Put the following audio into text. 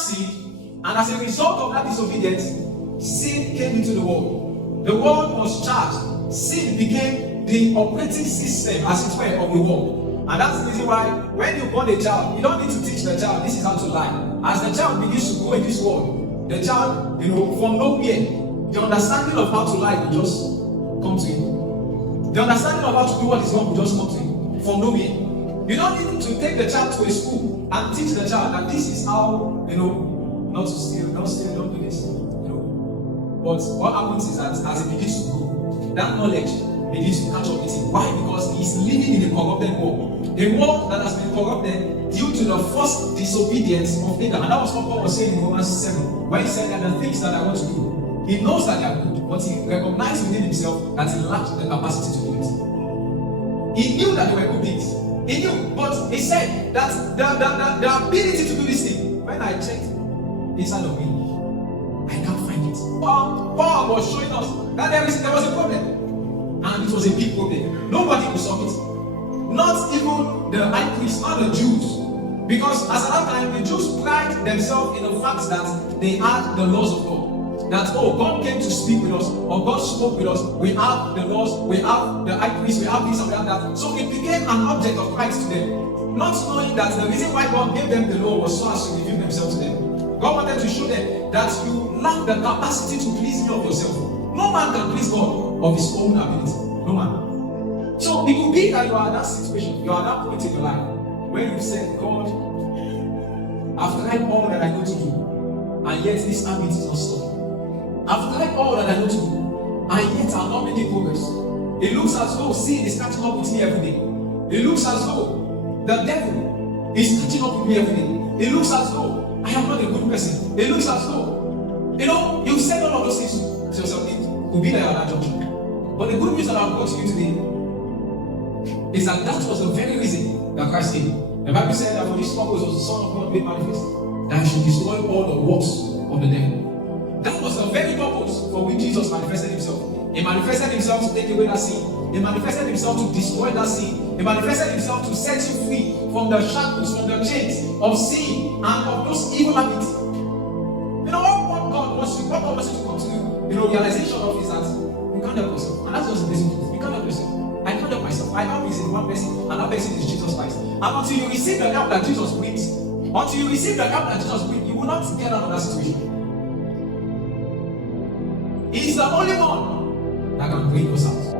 seed, and as a result of that disobedience, sin came into the world. The world was charged. Sin became the operating system, as it were, of the world. And that's the reason why when you born a child, you don't need to teach the child this is how to lie. As the child begins to grow in this world, the child, from nowhere, the understanding of how to lie will just come to him. The understanding of how to do what is wrong will just come to him from nowhere. You don't need to take the child to a school and teach the child that this is how, not to steal, don't do this. But what happens is that as he begins to grow, that knowledge begins to catch up with him. Why? Because he's living in a corrupted world. A world that has been corrupted due to the first disobedience of Adam. And that was what Paul was saying in Romans 7, when he said that the things that I want to do, he knows that they are good, but he recognized within himself that he lacked the capacity to do it. He knew that they were good things. He knew, but he said that the ability to do this thing, when I checked inside of me, I can't find it. Paul was showing us that there was a problem, and it was a big problem. Nobody could solve it. Not even the high priests, not the Jews. Because as at that time, the Jews pride themselves in the fact that they had the laws of God. That, God came to speak with us, or God spoke with us. We have the laws, we have the high priest, we have this and we have that. So it became an object of pride to them. Not knowing that the reason why God gave them the law was so as to reveal themselves to them. God wanted to show them that you lack the capacity to please you of yourself. No man can please God of his own ability. No man. So it could be that you are at that situation, you are at that point in your life where you said, God, I've tried all that I know to do, and yet this habit is not stopped. I've tried all that I know to do, and yet I'm not making progress. It looks as though sin is catching up with me every day. It looks as though the devil is catching up with me every day. It looks as though I am not a good person. It looks as though, you said all of those things to yourself. It could be like at that junction. But the good news that I've brought to you today is that was the very reason that Christ came. The Bible said that for this purpose was the Son of God made manifest, that he should destroy all the works of the devil. That was the very purpose for which Jesus manifested himself. He manifested himself to take away that sin. He manifested himself to destroy that sin. He manifested himself to set you free from the shackles, from the chains of sin and of those evil habits. What God wants you to come to, realization of is that you can't help yourself. And that's just the basic truth. You can't help yourself. I can't help myself. I know it's in one person, and that person is Jesus Christ. And until you receive the help that Jesus brings, you will not get out of that situation. He's the only one that can bring us out.